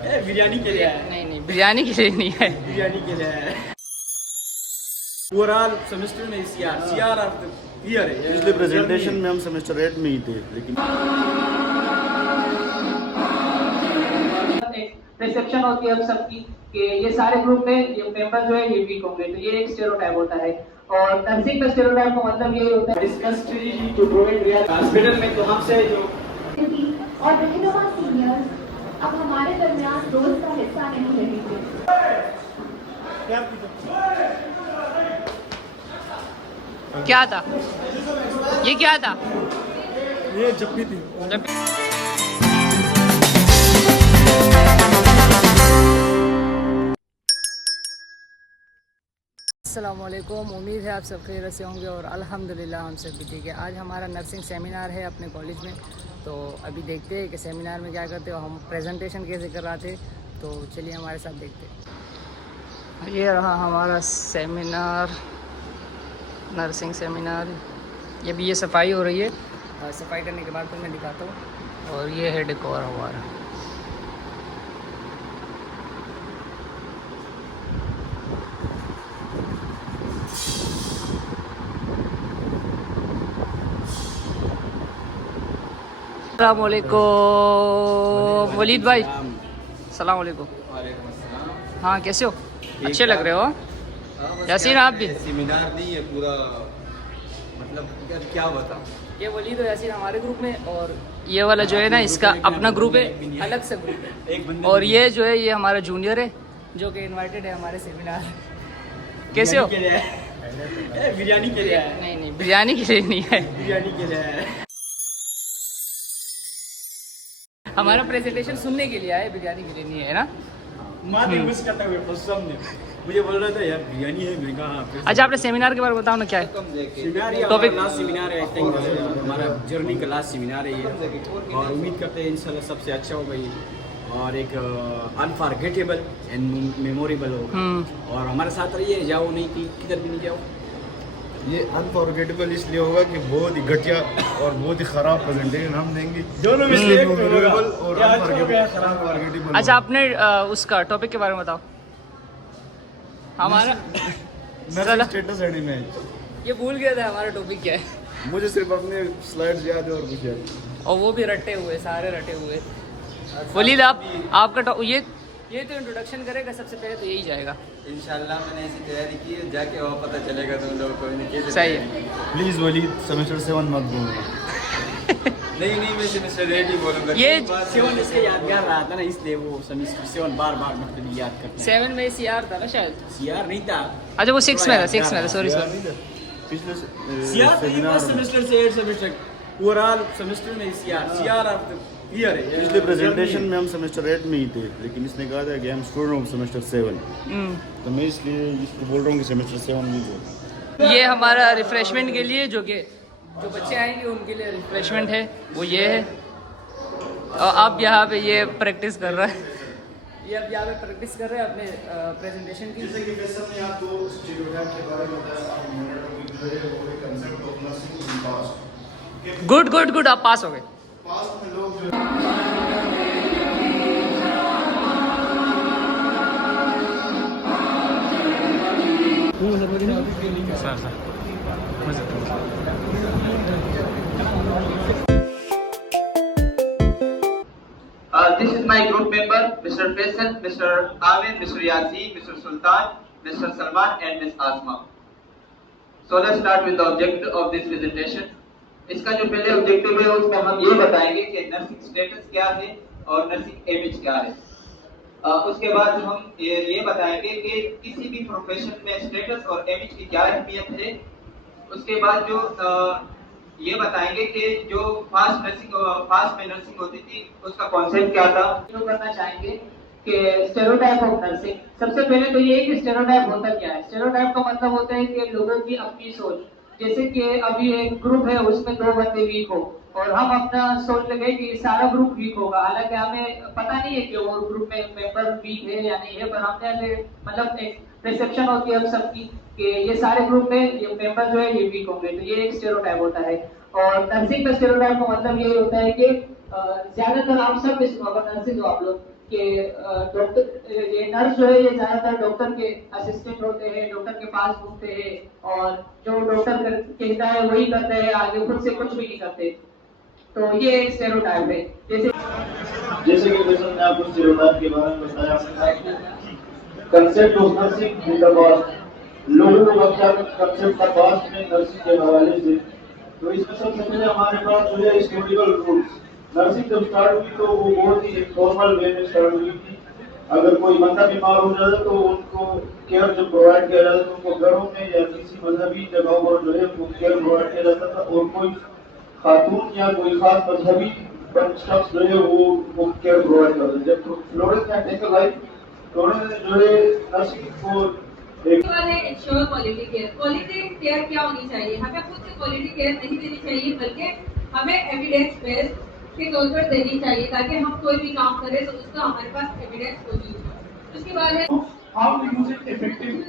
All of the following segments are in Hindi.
बिरयानी के लिए है। नहीं बिरयानी के लिए नहीं है, बिरयानी के लिए है। ओवरऑल सेमेस्टर में सीआर आर क्लियर है। पिछले प्रेजेंटेशन में हम सेमेस्टर 8 में ही थे, लेकिन रिसेप्शन होती है अब सबकी कि ये सारे ग्रुप में ये मेंबर जो है ये वीक होंगे, तो ये एक स्टेरियोटाइप होता है। और नर्सिंग का स्टेरियोटाइप का मतलब ये होता है discussed to provide real hospital में तो हमसे जो और रहनुमा सीनियर्स अब हमारे दरमियान दोस्त का हिस्सा नहीं रहेंगे। क्या था ये, क्या था ये जप्पी थी। अस्सलामुअलैकुम, उम्मीद है आप सब खैरियत से होंगे और अल्हम्दुलिल्लाह हम सब भी ठीक है। आज हमारा नर्सिंग सेमिनार है अपने कॉलेज में, तो अभी देखते हैं कि सेमिनार में क्या करते हो, हम प्रेजेंटेशन कैसे कर रहे थे, तो चलिए हमारे साथ देखते हैं। ये रहा हमारा सेमिनार, नर्सिंग सेमिनार। ये भी ये सफाई हो रही है, सफाई करने के बाद फिर मैं दिखाता हूँ। और ये है डेकोर हमारा। अस्सलामुअलैकुम वलीद भाई, सलाम वालेकुम। हाँ कैसे हो, अच्छे लग रहे हो यासीन, आप भी। सेमिनार नहीं है पूरा, मतलब क्या बता। ये वलीद और यासीन हमारे ग्रुप में, और ये वाला जो है ना इसका अपना ग्रुप है, अलग से ग्रुप है। और ये जो है ये हमारा जूनियर है जो कि इनवाइटेड है हमारे सेमिनार। कैसे हो? बिरयानी के लिए है। नहीं बिरयानी के लिए नहीं है, बिरयानी के लिए है। हमारा प्रेजेंटेशन सुनने के लिए आए, बिरयानी के लिए नहीं है ना। माते मिस करता हुए फसम ने मुझे बोल रहा था यार बिरयानी है, मैंने कहा। अच्छा आपने सेमिनार के बारे में बताओ ना, क्या है सेमिनार ये टॉपिक? लास्ट सेमिनार है, आई थिंक हमारा जर्नी का लास्ट सेमिनार है ये, और उम्मीद करते हैं इंशाल्लाह सबसे अच्छा होगा ये, और एक अनफॉरगेटेबल एंड मेमोरेबल हो। और हमारे साथ रहिए, जाओ नहीं कि किधर भी नहीं जाओ। ये अनफॉरगेटेबल इसलिए होगा कि बहुत ही घटिया और बहुत ही खराब प्रेजेंटेशन हम देंगे। दोनों में से एक तो होगा। मेमोरेबल और क्या अच्छा हो गया, अनफॉरगेटेबल। अच्छा आपने उसका टॉपिक के बारे में बताओ हमारा। मेरा स्टेटस है में ये भूल गया था हमारा टॉपिक क्या है, मुझे सिर्फ अपने स्लाइड्स याद है और कुछ याद नहीं। और वो भी रटे हुए, सारे रटे हुए। वलीद आपका ये तो इंट्रोडक्शन करेगा सबसे पहले, तो यही जाएगा इंशाल्लाह। मैंने ऐसी तैयारी की है, जाके वहाँ पता चलेगा तुम लोगों को कैसे। सही है। प्लीज वलीद सेमेस्टर 7 मत बोलना। नहीं मैं सेमेस्टर 8 ही बोलूँगा। ये 7 इसलिए यादगार रहा था ना, इसलिए वो सेमेस्टर 7 बार मतलब याद करते हैं। 7 में सीआर था ना शायद। सीआर नहीं था। अच्छा वो 6 में था, 6 में था, सॉरी। पिछले सीआर तो सेमिनार में सेमेस्टर से 8 सेमेस्टर ओवरऑल सेमेस्टर में सीआर आर क्लियर है। पिछले प्रेजेंटेशन में हम सेमेस्टर 8 में ही थे, लेकिन इसने कहा था कि हम स्टूडेंट ऑफ सेमेस्टर 7, तो मैं इसलिए इसको बोल रहा हूँ कि सेमेस्टर 7 नहीं बोल। ये हमारा रिफ्रेशमेंट के लिए जो बच्चे आएंगे उनके लिए रिफ्रेशमेंट है, वो ये है। और अब यहाँ पे ये प्रैक्टिस कर रहा है, ये अब यहाँ पे प्रैक्टिस कर रहे हैं अपने प्रेजेंटेशन की। गुड आप पास हो गए। This is my group member, Mr. Faisal, Mr. Amir, Mr. Yasin, Mr. Sultan, Mr. Salman, and Ms. Asma. So let's start with the objective of this presentation. इसका जो पहले ऑब्जेक्टिव है उसमें हम ये बताएंगे कि नर्सिंग स्टेटस क्या है और नर्सिंग इमेज क्या है। उसके बाद हम ये बताएंगे कि किसी भी प्रोफेशन में स्टेटस और इमेज की क्या अहमियत है। उसके बाद जो ये बताएंगे कि जो फास्ट में नर्सिंग होती थी उसका कॉन्सेप्ट क्या था। शुरू करना चाहेंगे कि स्टेरियोटाइप ऑफ नर्सिंग। सबसे पहले तो ये है कि स्टेरियोटाइप होता क्या है। स्टेरियोटाइप का मतलब होता है कि लोगों की अपनी सोच, जैसे कि अभी एक ग्रुप है उसमें 2 बंदे वीक हो और हम अपना सोच लगे कि सारा ग्रुप वीक होगा, हालांकि हमें पता नहीं है कि वो ग्रुप में मेंबर वीक है या नहीं है, पर हमने मतलब एक परसेप्शन होती है हम सबकी कि ये सारे ग्रुप में ये मेंबर जो है ये वीक होंगे, तो ये एक स्टेरियोटाइप होता है। और नर्सिंग का स्टेरियोटाइप का मतलब ये होता है कि ज्यादातर आप सब नर्सिंग हो आप लोग, कि डॉक्टर ये नर्स जो है ये ज्यादातर डॉक्टर के असिस्टेंट होते हैं, डॉक्टर के पास घूमते हैं और जो डॉक्टर कहता है वही करते हैं, आगे खुद से कुछ भी नहीं करते। तो ये स्टेरियोटाइप है। जैसे कि मैंने आपको स्टेरियोटाइप के बारे में बताया, concept of nursing in the past, लोगों को लगता है कंसेप्ट का पास्ट में नर्सिंग के हवाले से। तो इसमें सबसे पहले हमारे पास जो है हिस्टोरिकल रूट्स। नर्सिंग जब स्टार्ट हुई तो वो बहुत ही फॉर्मल वे में स्टार्ट हुई थी। अगर कोई बंदा बीमार हो जाता तो उनको केयर जो प्रोवाइड किया जाता था, उनको घरों में या किसी मजहबी जगहों पर जो है उनको केयर प्रोवाइड किया जाता था, और कोई खातून या कोई खास मजहबी शख्स जो है वो केयर प्रोवाइड करता था। जब फ्लोरेंस नाइटिंगेल आई तो उन्होंने जो है नर्सिंग को ensure quality care. Quality care क्या होनी चाहिए? हमें खुद से क्वालिटी केयर नहीं देनी चाहिए, बल्कि हमें एविडेंस बेस्ड के तौर पर देनी चाहिए, ताकि हम कोई भी काम करें तो उसका हमारे पास एविडेंस मौजूद हो। उसके बाद है how to use it effectively.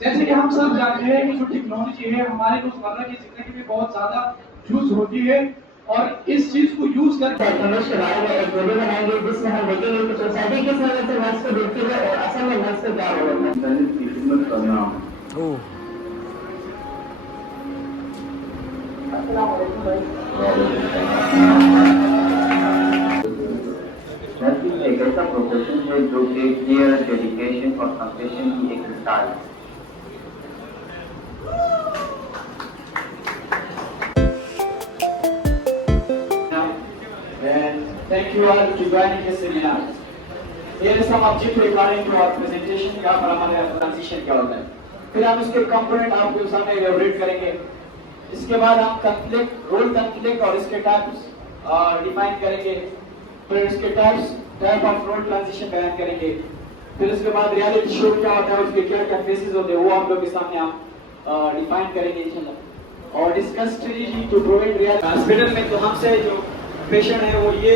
जैसे कि हम सब जानते हैं कि जो टेक्नोलॉजी है हमारी रोजमर्रा की जिंदगी में बहुत ज्यादा यूज होती है, और इस चीज को यूज करके के बारे में एक वीडियो बनाएंगे जिसमें हम देखेंगे कि सोसाइटी किस तरह से नर्स को देखती है और असल में नर्स का क्या रोल है। की खिदमत करना। नर्सिंग एक ऐसा प्रोफेशन है जो कि केयर, डेडिकेशन और कंपैशन की एक मिसाल है। Thank you all to joining this seminar. Here is some object regarding to our presentation. यहाँ पर हमारे ट्रांजिशन क्या होता है, फिर हम उसके कंपोनेंट आपके सामने एलैबोरेट करेंगे। इसके बाद हम कंफ्लिक्ट, रोल कंफ्लिक्ट और इसके टाइप्स डिफाइन करेंगे। फिर इसके टाइप ऑफ रोल ट्रांजिशन बयान करेंगे। फिर उसके बाद रियलिटी शो क्या होता है, उसके क्या क्या फेसेस होते हैं, वो आप लोग के सामने हम डिफाइन करेंगे इंशाल्लाह। और discuss strategy to provide real hospital में। तो हमसे जो पेशेंट है वो ये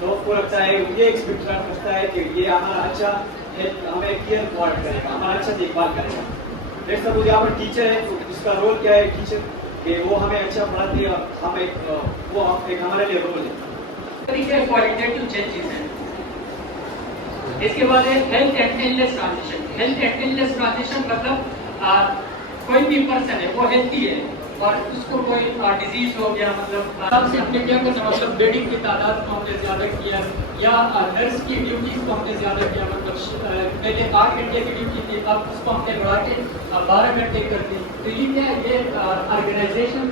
लोग को लगता है, ये एक्सपेक्ट करता है कि ये हमारा अच्छा हमें केयर प्रोवाइड करेगा, हमारा अच्छा देखभाल करेगा। जैसे सपोज यहाँ पर टीचर है, तो उसका रोल क्या है टीचर कि वो हमें अच्छा पढ़ाती है, हम वो एक हमारे लिए रोल है। क्वालिटेटिव चेंजेस हैं। इसके बाद है health and illness transition. Health and illness transition मतलब कोई भी पर्सन है वो हेल्थी है और उसको कोई डिजीज हो गया, मतलब से अपने क्या करना, मतलब बेडिंग की तादाद को हमने ज्यादा किया या नर्स की ड्यूटीज को हमने ज्यादा किया। मतलब पहले 8 घंटे की ड्यूटी थी, अब उसको हमने बढ़ा के 12 घंटे कर दी। तो ये क्या, ये ऑर्गेनाइजेशन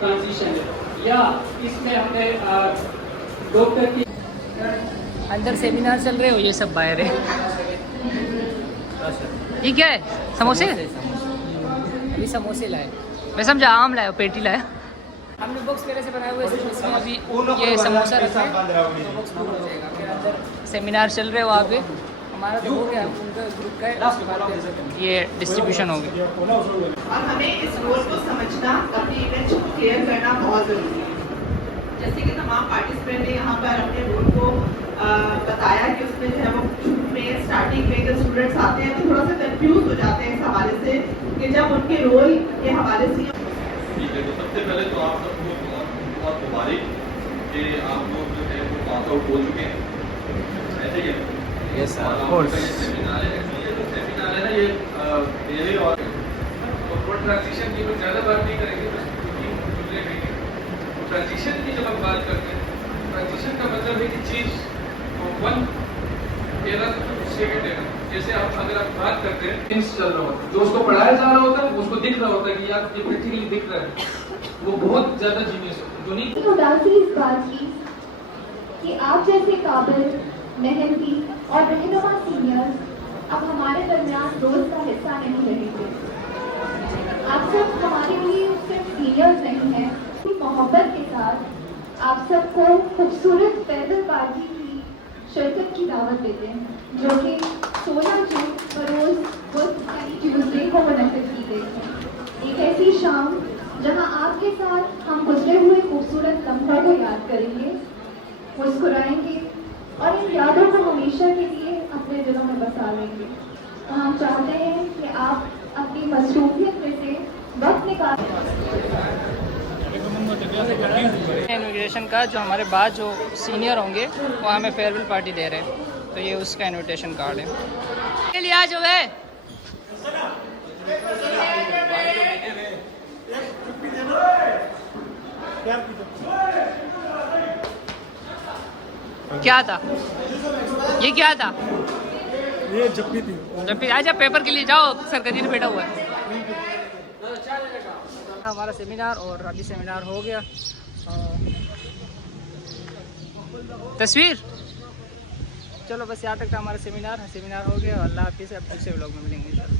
ट्रांजिशन है। या इसमें हमने डॉक्टर की अंदर सेमिनार चल रहे हो, ये सब बाहर है। ये क्या है? समोसे? अभी समोसे लाए, मैं समझा आम लाए, पेटी लाए। हमने बॉक्स पहले से बनाए हुए हैं, इसमें अभी ये समोसा रखा है तो बॉक्स फुल हो जाएगा। फिर अंदर सेमिनार चल रहे हो वहाँ पे, हमारा तो हो गया, उनका ग्रुप का है, उसके बाद ये डिस्ट्रीब्यूशन हो गया। और हमें इस रोल को समझना, अपनी इमेज को क्लियर करना बहुत ज़रूरी है। जैसे कि तमाम पार्टिसिपेंट ने यहाँ पर अपने रोल को बताया कि उसमें जो है वो शुरू में स्टार्टिंग में जब स्टूडेंट्स आते हैं तो थोड़ा सा कंफ्यूज हो जाते हैं इस हवाले से कि जब उनके रोल के हवाले से। ठीक है, तो सबसे पहले तो आप सबको बहुत मुबारक कि आप लोग जो है वो पास आउट हो चुके हैं, ऐसे ही है। Yes sir, of course. Seminar है, ये जो सेमिनार है ना, ये मेरे और ट्रांजिशन की कुछ ज़्यादा बात नहीं करेंगे, बस ट्रांजिशन की जब हम बात करते हैं, ट्रांजिशन का मतलब है कि चीज़ वन एरा दूसरे के टेरा। जैसे आप अगर आप बात करते हैं, चल रहा होता है, जो उसको पढ़ाया जा रहा होता है उसको दिख रहा होता है कि यार ये प्रैक्टिकली दिख रहा है, वो बहुत ज्यादा जीनियस होता है। जो नहीं उदासी इस बात की कि आप जैसे काबिल, मेहनती और रहनुमा सीनियर्स अब हमारे दरमियान रोज का हिस्सा नहीं रहेंगे। आप सब हमारे लिए सिर्फ सीनियर्स नहीं हैं, मोहब्बत के साथ आप सबको खूबसूरत पैदल पार्टी की शिरकत की दावत देते हैं, जो कि 16 जून बरोज़ बुध यानी ट्यूसडे को मुनक़िद की गई है। एक ऐसी शाम जहां आपके साथ हम गुजरे हुए खूबसूरत लम्हों को याद करेंगे, मुस्कुराएंगे और इन यादों को हमेशा के लिए अपने दिलों में बसा लेंगे। तो हम चाहते हैं कि आप अपनी मसरूफियत में से वक्त निकाल इन्विटेशन का जो हमारे बाद जो सीनियर होंगे वो हमें फेयरवेल पार्टी दे रहे हैं, तो ये उसका इन्विटेशन कार्ड है। के लिए आज हुए क्या था ये, क्या था ये जप्पी थी। जप्पी। आजा पेपर के लिए जाओ, सर कदीर बैठा हुआ है। हमारा सेमिनार और अभी सेमिनार हो गया। तस्वीर चलो बस यहाँ तक था हमारा सेमिनार हो गया। अल्लाह हाफिज़, अब दूसरे व्लॉग में मिलेंगे इंशाल्लाह।